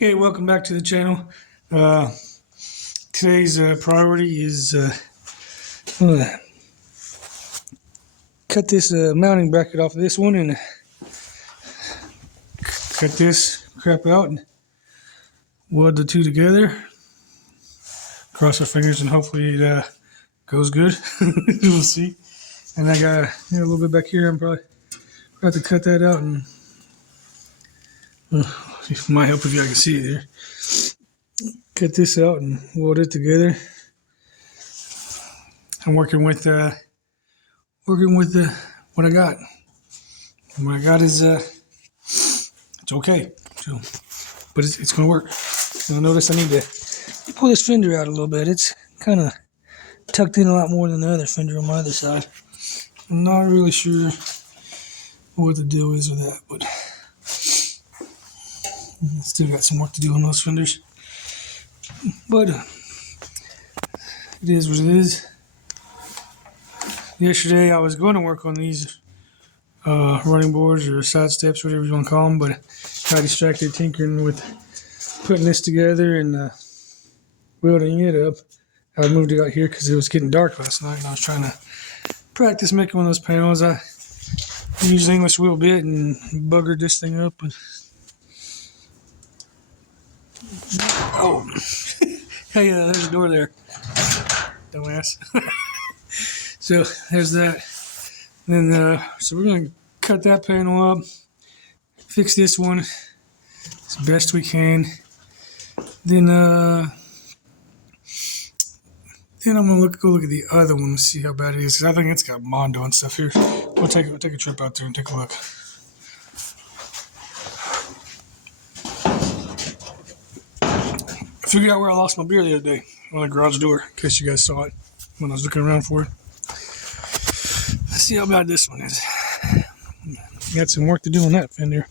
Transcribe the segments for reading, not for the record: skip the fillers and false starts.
Hey, welcome back to the channel. Uh, Today's priority is I'm gonna cut this mounting bracket off of this one and cut this crap out and weld the two together. Cross our fingers and hopefully it goes good. We'll see. And I got a little bit back here. I'm probably have to cut that out and it might help if you can see it here. Cut this out and weld it together. I'm working with what I got. And what I got is it's okay. So, but it's gonna work. You'll notice I need to pull this fender out a little bit. It's kind of tucked in a lot more than the other fender on my other side. I'm not really sure what the deal is with that, but still got some work to do on those fenders. But it is what it is. Yesterday I was going to work on these running boards or side steps, whatever you want to call them, but got distracted tinkering with putting this together and welding it up. I moved it out here because it was getting dark last night and I was trying to practice making one of those panels. I used an English wheel bit and buggered this thing up. Oh, hey, there's a door there. Dumbass. So there's that. And then, so we're going to cut that panel up, fix this one as best we can. Then I'm gonna go look at the other one and see how bad it is. 'Cause I think it's got Mondo and stuff here. We'll take a trip out there and take a look. I figured out where I lost my beer the other day on the garage door, in case you guys saw it when I was looking around for it. Let's see how bad this one is. Got some work to do on that fender.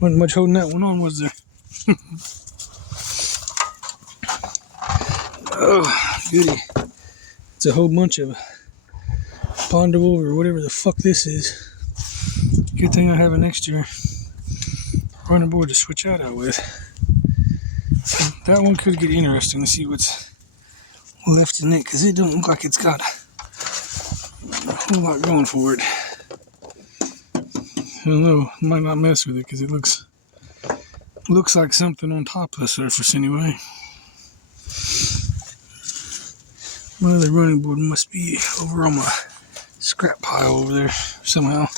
Wasn't much holding that one on, was there? Oh, goody. It's a whole bunch of Pondo or whatever the fuck this is. Good thing I have an extra running board to switch out with. So that one could get interesting to see what's left in it, because it don't look like it's got a whole lot going for it. I don't know, might not mess with it because it looks like something on top of the surface anyway. My other running board must be over on my scrap pile over there somehow.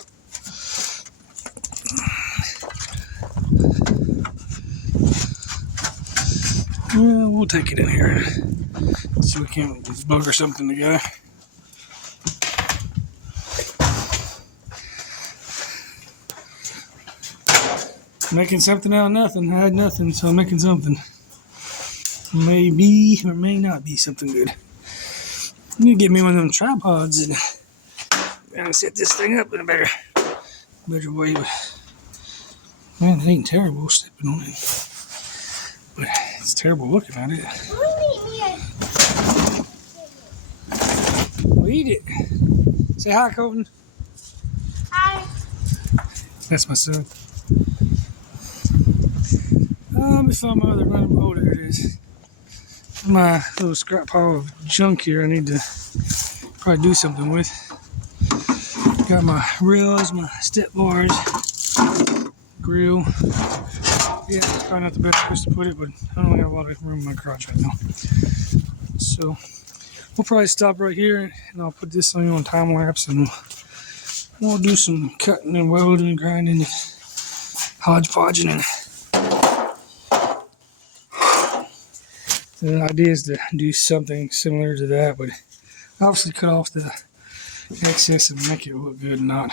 Well, we'll take it in here. See if we can't bugger something together. Making something out of nothing. I had nothing, so I'm making something. Maybe or may not be something good. I'm gonna get me one of them tripods and set this thing up in a better way. Man, it ain't terrible stepping on it, but it's terrible looking at it. Well, eat it. Say hi, Colton. Hi. That's my son. Let me find my other running board. There it is. My little scrap pile of junk here I need to probably do something with. Got my rails, my step bars, grill. Yeah, it's probably not the best place to put it, but I don't have a lot of room in my garage right now. So we'll probably stop right here and I'll put this thing on time lapse and we'll do some cutting and welding and grinding and hodgepodging and the idea is to do something similar to that, but obviously cut off the excess and make it look good, not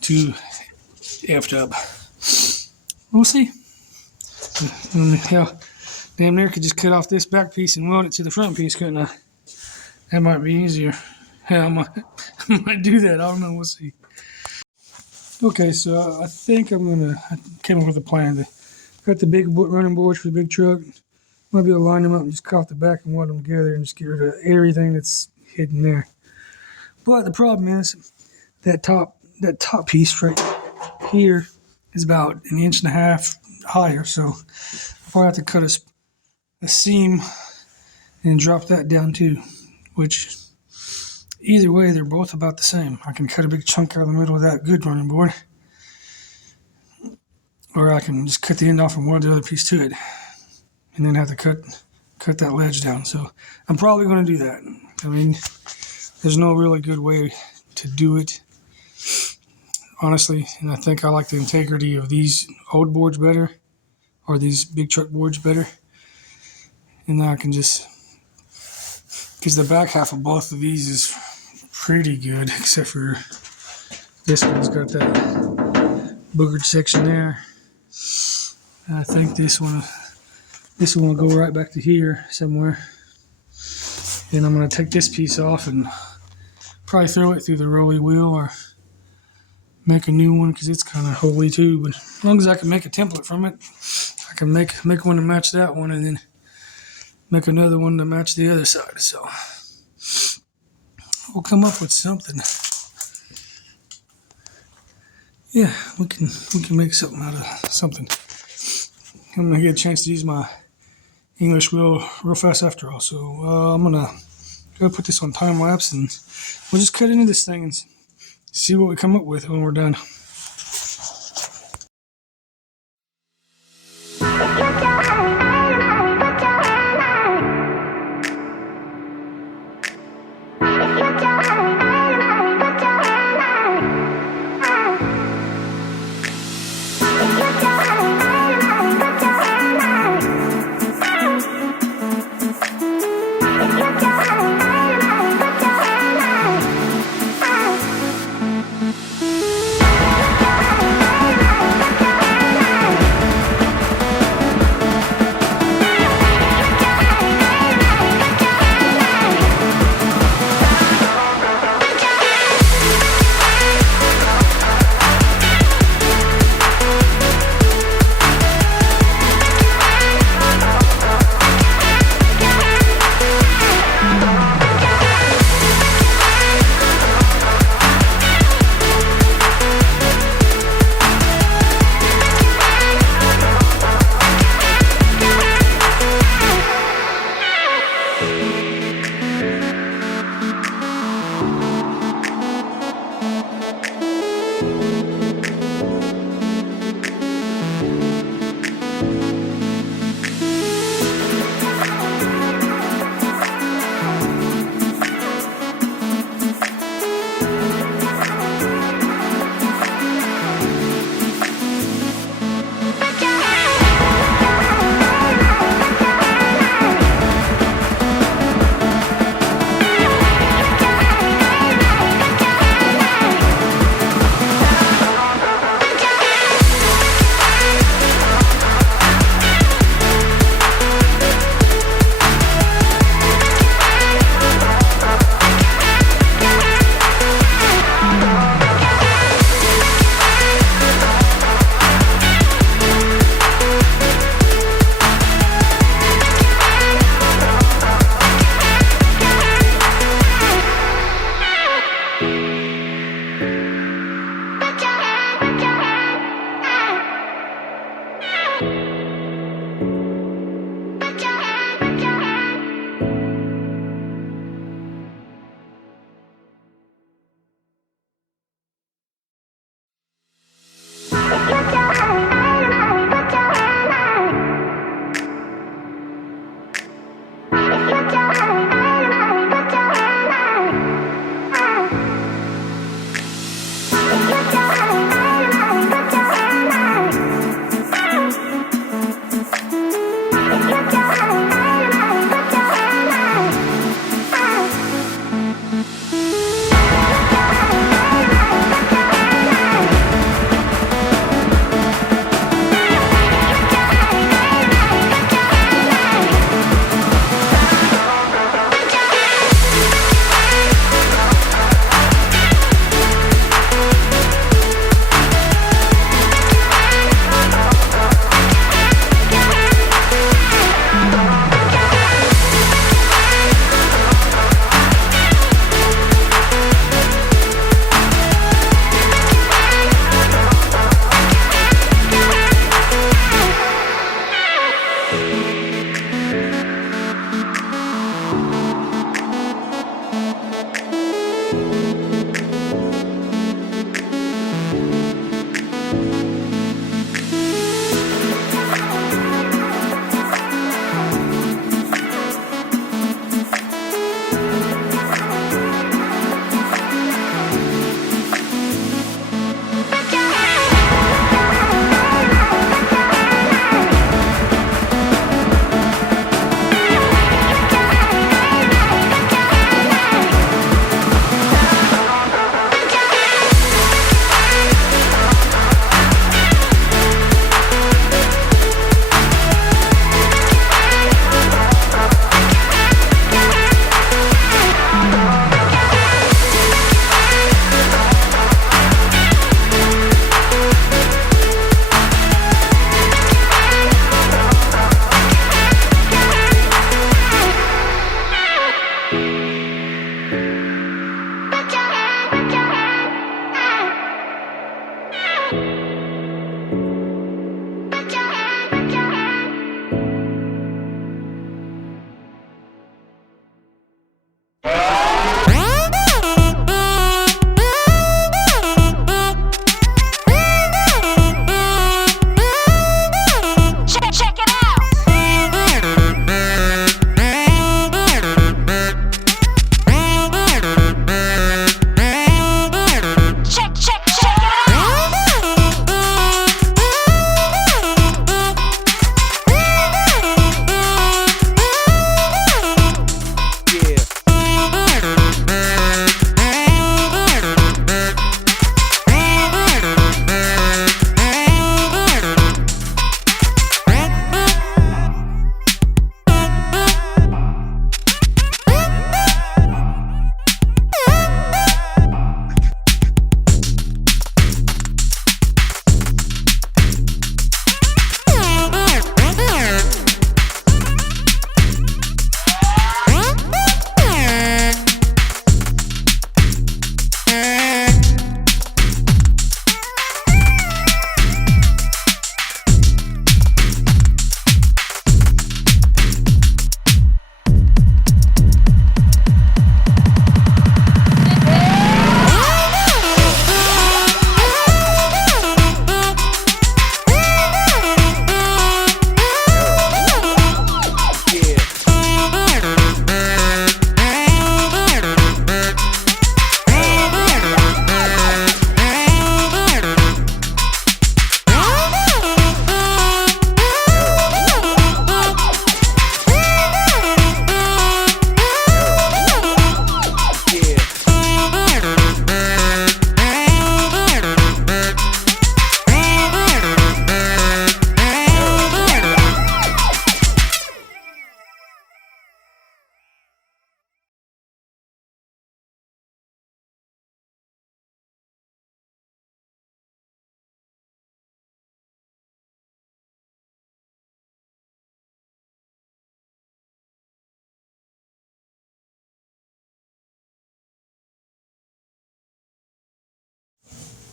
too effed up. We'll see. Hell, damn near could just cut off this back piece and weld it to the front piece, couldn't I? That might be easier. Hell, I might do that. I don't know. We'll see. Okay, so I think I came up with a plan. Got the big running boards for the big truck. Might be able to line them up and just cut off the back and weld them together and just get rid of everything that's hidden there. But the problem is that top piece right here is about 1.5 inches higher, so I'll probably have to cut a seam and drop that down too, which either way, they're both about the same. I can cut a big chunk out of the middle of that good running board, or I can just cut the end off and weld the other piece to it, and then have to cut that ledge down. So I'm probably going to do that. I mean, there's no really good way to do it, honestly, and I think I like the integrity of these old boards better, or these big truck boards better. And now I can just, because the back half of both of these is pretty good, except for this one's got that boogered section there. I think this one will go right back to here somewhere. And I'm going to take this piece off and probably throw it through the rolly wheel or make a new one, because it's kind of holy too. But as long as I can make a template from it, I can make one to match that one, and then make another one to match the other side. So we'll come up with something. Yeah, we can make something out of something. I'm gonna get a chance to use my English wheel real fast after all. So I'm gonna go put this on time lapse, and we'll just cut into this thing and see what we come up with when we're done.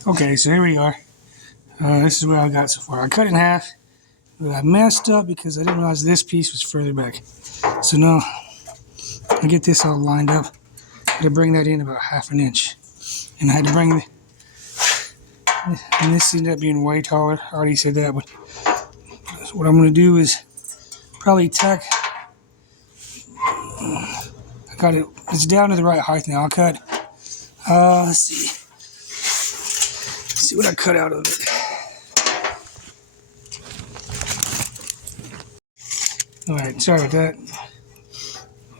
Okay, so here we are. This is what I got so far. I cut it in half, but I messed up because I didn't realize this piece was further back. So now I get this all lined up. I had to bring that in about 1/2 inch. And I had to bring and this ended up being way taller. I already said that, but so what I'm going to do is probably tack. I got it. It's down to the right height now. I'll cut. Let's see. Let's see what I cut out of it. All right, sorry about that.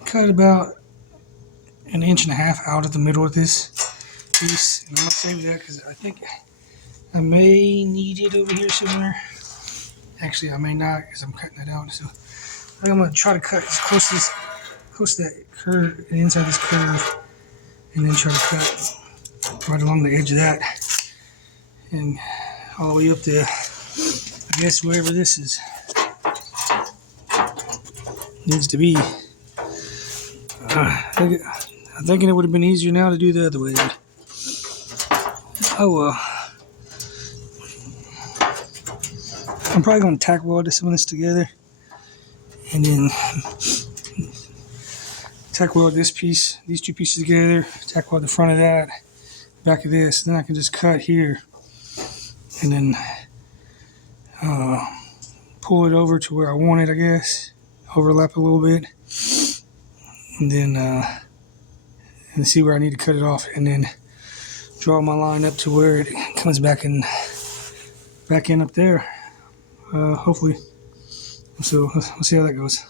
Cut about 1.5 inches out of the middle of this piece, and I'm gonna save that because I think I may need it over here somewhere. Actually, I may not because I'm cutting that out. So I think I'm gonna try to cut as close to that curve, inside this curve, and then try to cut right along the edge of that, and all the way up to, I guess, wherever this is needs to be. I'm thinking it would have been easier now to do the other way, but oh well. I'm probably going to tack weld some of this together, and then tack weld this piece, these two pieces together, tack weld the front of that, back of this, then I can just cut here, and then pull it over to where I want it, I guess, overlap a little bit, and then and see where I need to cut it off, and then draw my line up to where it comes back in up there. Hopefully, so we'll see how that goes.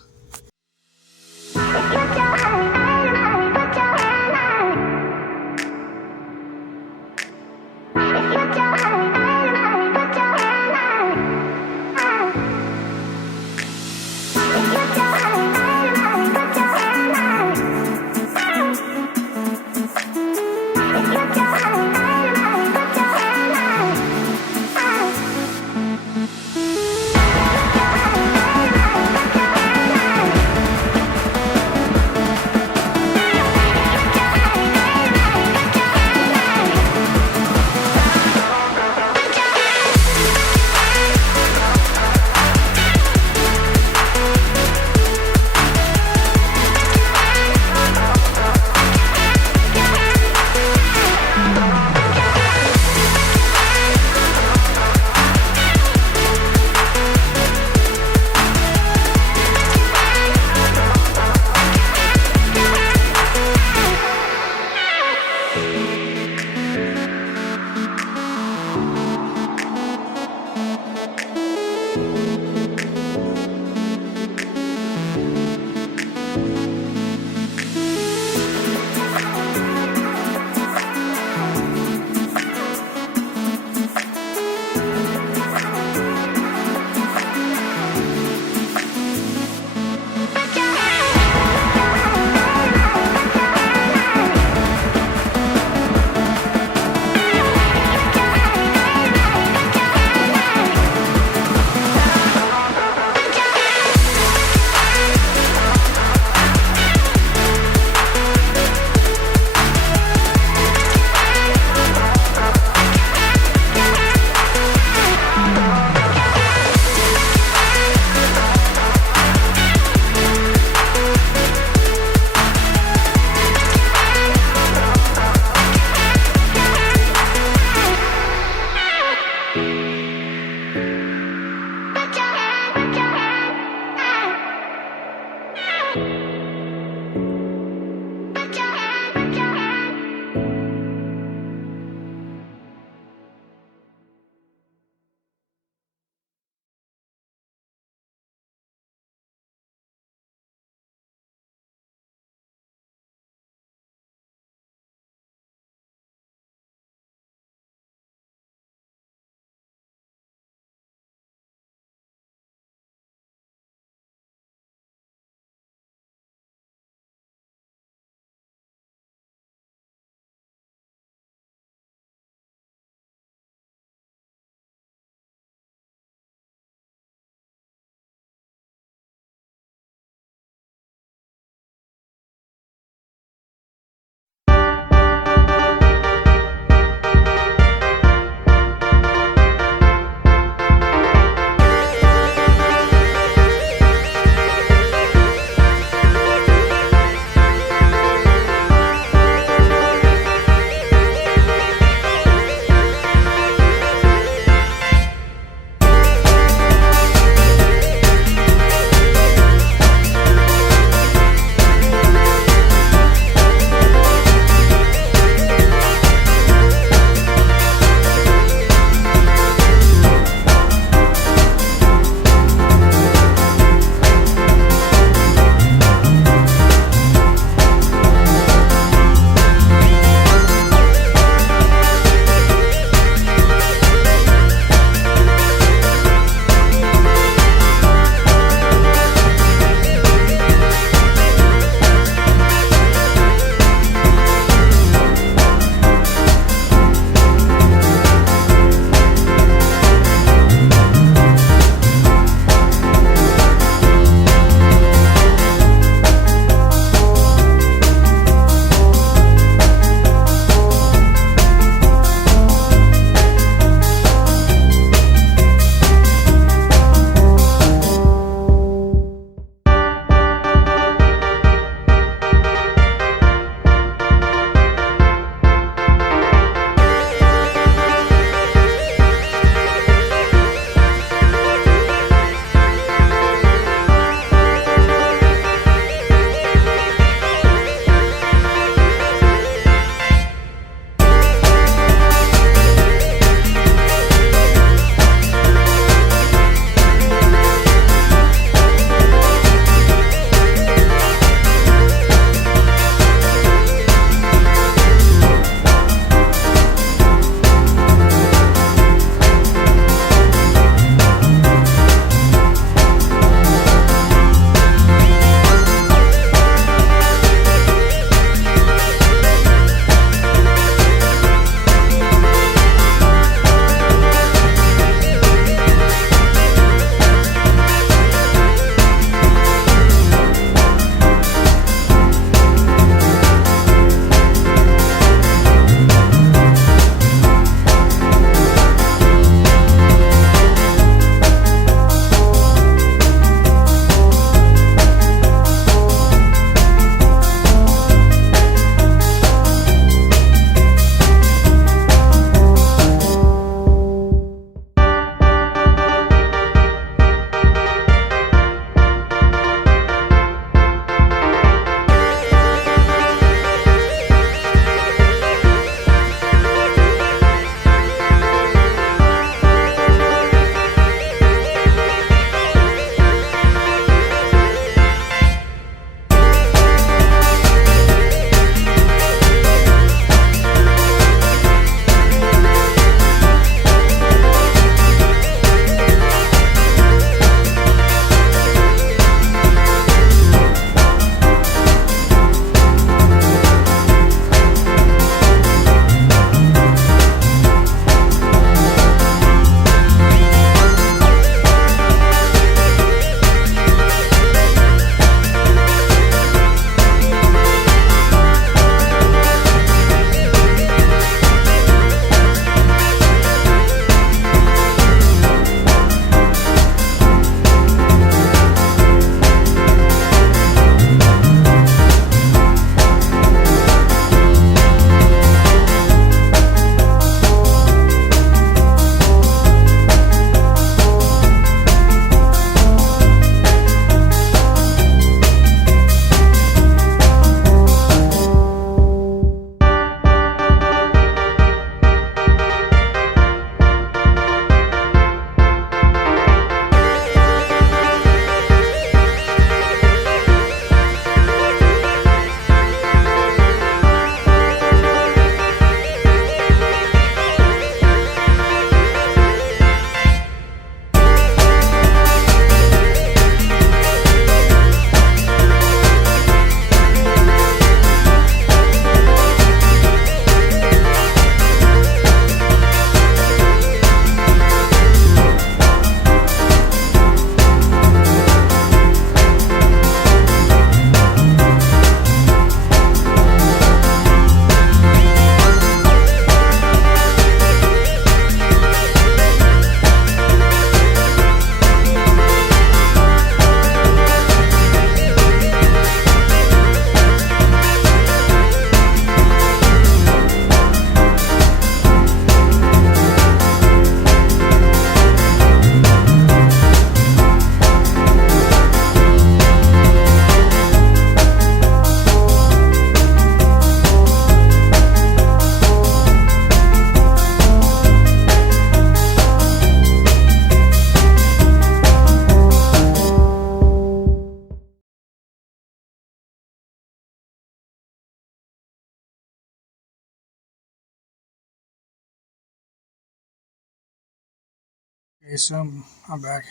Okay, so I'm back.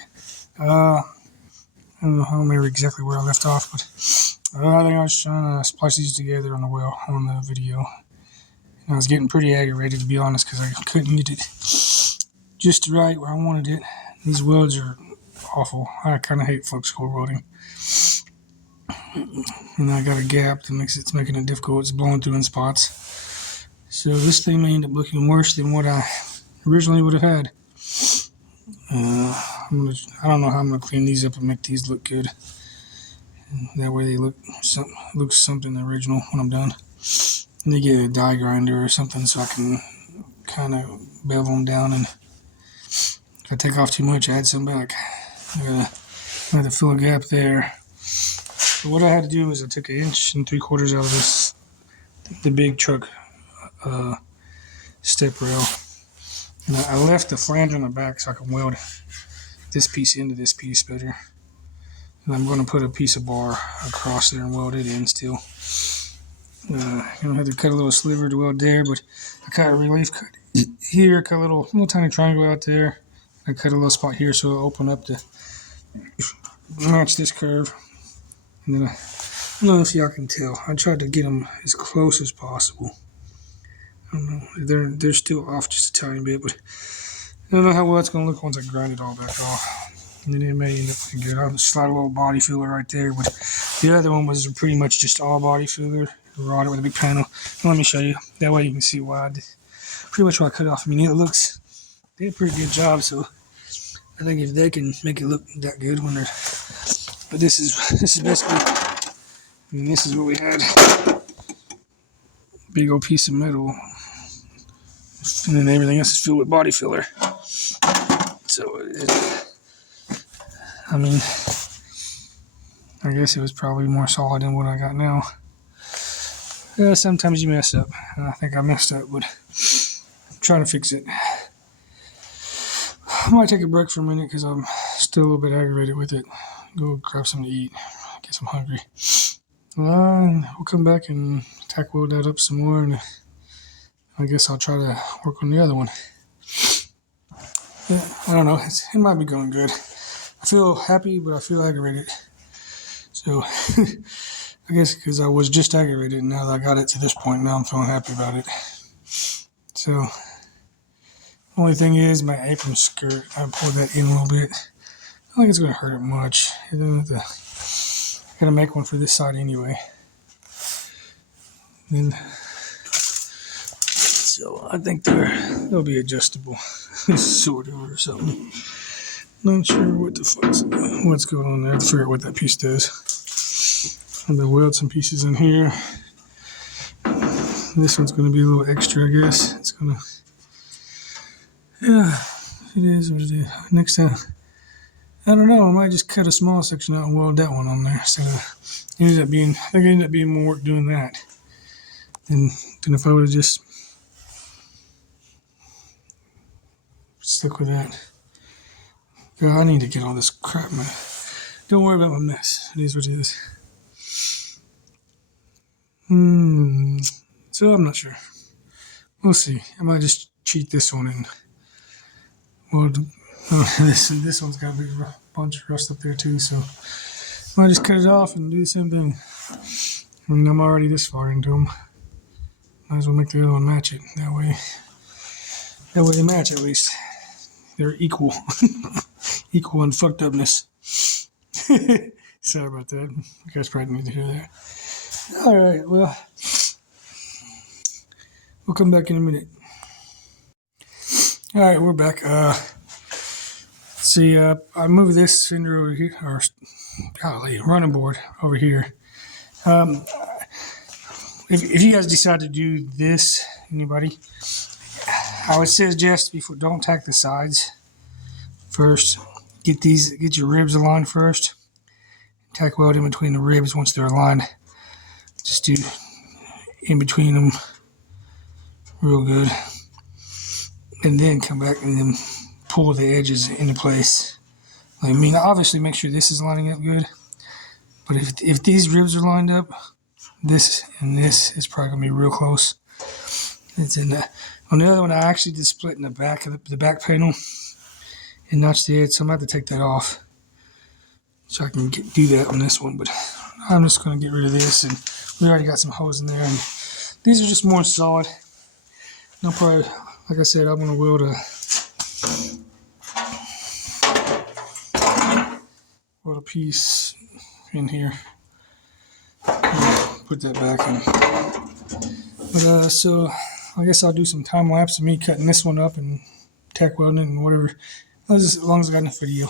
I don't remember exactly where I left off, but I think I was trying to splice these together on the video. And I was getting pretty aggravated, to be honest, because I couldn't get it just right where I wanted it. These welds are awful. I kind of hate flux core welding. And I got a gap that it's making it difficult. It's blowing through in spots. So this thing may end up looking worse than what I originally would have had. I don't know how I'm gonna clean these up and make these look good. That way they look something original when I'm done. And they get a die grinder or something so I can kind of bevel them down, and if I take off too much, add some back. I have to fill a gap there. So what I had to do is I took 1 3/4 out of the big truck step rail, and I left the flange on the back so I can weld this piece into this piece better. And I'm going to put a piece of bar across there and weld it in still. I'm going to have to cut a little sliver to weld there, but I cut a relief cut here, cut a little tiny triangle out there. I cut a little spot here so it'll open up to match this curve. And then I don't know if y'all can tell. I tried to get them as close as possible. I don't know. They're still off just a tiny bit, but I don't know how well it's going to look once I grind it all back off. And then it may end up looking good. I'll slide a little body filler right there, but the other one was pretty much just all body filler. Rod it with a big panel. Let me show you. That way you can see why I did. Pretty much what I cut off. I mean, they did a pretty good job, so I think if they can make it look that good when they're, but this is basically, this is what we had. Big old piece of metal, and then everything else is filled with body filler. So, I mean, I guess it was probably more solid than what I got now. Sometimes you mess up, and I think I messed up, but I'm trying to fix it. I might take a break for a minute because I'm still a little bit aggravated with it. Go grab something to eat. I guess I'm hungry. We'll come back and tack weld that up some more, and I guess I'll try to work on the other one. Yeah, I don't know. It might be going good. I feel happy, but I feel aggravated. So, I guess because I was just aggravated, and now that I got it to this point, now I'm feeling happy about it. So, only thing is my apron skirt. I pulled that in a little bit. I don't think it's going to hurt it much. I got to make one for this side anyway. And so I think they'll be adjustable, sort of, or something. Not sure what's going on there. I have to figure out what that piece does. I'm going to weld some pieces in here. This one's going to be a little extra, I guess. It's going to, yeah, it is what it is. Next time, I don't know, I might just cut a small section out and weld that one on there. So it ended up being more work doing that than if I would have just stuck with that. God, I need to get all this crap, man. Don't worry about my mess. It is what it is. So I'm not sure. We'll see. I might just cheat this one and this one's got a big bunch of rust up there too, so I might just cut it off and do the same thing. I mean, I'm already this far into them. Might as well make the other one match it. That way they match at least. They're equal. Equal in fucked upness. Sorry about that. You guys probably need to hear that. Alright, well, we'll come back in a minute. Alright, we're back. See, I moved this fender over here, or golly, running board over here. If you guys decide to do this, anybody, I would suggest don't tack the sides first. Get your ribs aligned first. Tack weld in between the ribs once they're aligned. Just do in between them real good. And then come back and then pull the edges into place. I mean, obviously make sure this is lining up good. But if these ribs are lined up, this and this is probably going to be real close. It's in the, on the other one, I actually did split in the back of the back panel. and notch the edge. So I'm going to have to take that off so I can do that on this one. But I'm just going to get rid of this, and we already got some holes in there. And these are just more solid. And I'll probably, like I said, I'm going to weld a piece in here. Put that back in. But so I guess I'll do some time lapse of me cutting this one up and tack welding it and whatever. As long as I got enough video.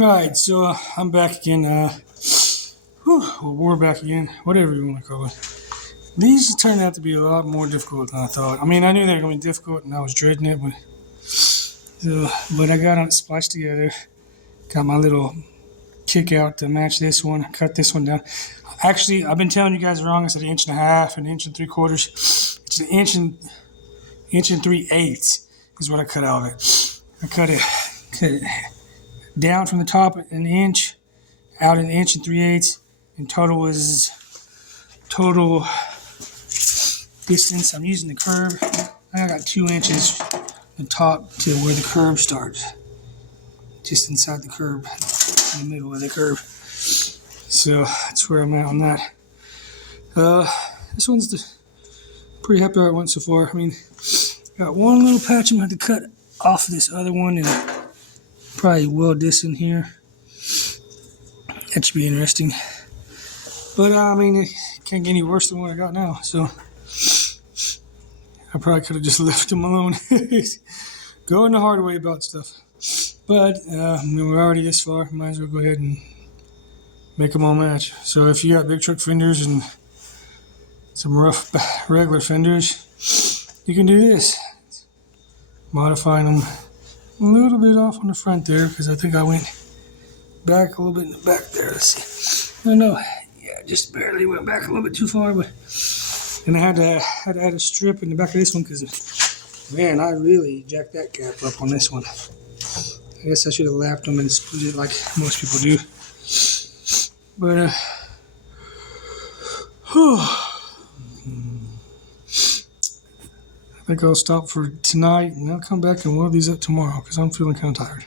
Alright, so I'm back again. Well, we're back again, whatever you want to call it. These turned out to be a lot more difficult than I thought. I mean, I knew they were going to be difficult and I was dreading it, but I got it spliced together. Got my little kick out to match this one. Cut this one down. Actually, I've been telling you guys wrong. I said 1.5 inches, 1 3/4. It's 1 3/8 is what I cut out of it. I cut it down from the top 1 inch, out 1 3/8, and total distance. I'm using the curve. I got 2 inches the top to where the curve starts, just inside the curve, in the middle of the curve. So that's where I'm at on that. This one's pretty happy how it went so far. I mean, got one little patch I'm going to have to cut off this other one and probably weld this in here. That should be interesting. But I mean, it can't get any worse than what I got now. So I probably could have just left them alone. Going the hard way about stuff. But I mean, we're already this far. Might as well go ahead and make them all match. So if you got big truck fenders and some rough regular fenders, you can do this. Modifying them a little bit off on the front there because I think I went back a little bit in the back there. Let's see. I don't know. Yeah, just barely went back a little bit too far, but and I had to add a strip in the back of this one because, man, I really jacked that cap up on this one. I guess I should have lapped them and split it like most people do. But I think I'll stop for tonight and I'll come back and weld these up tomorrow because I'm feeling kind of tired.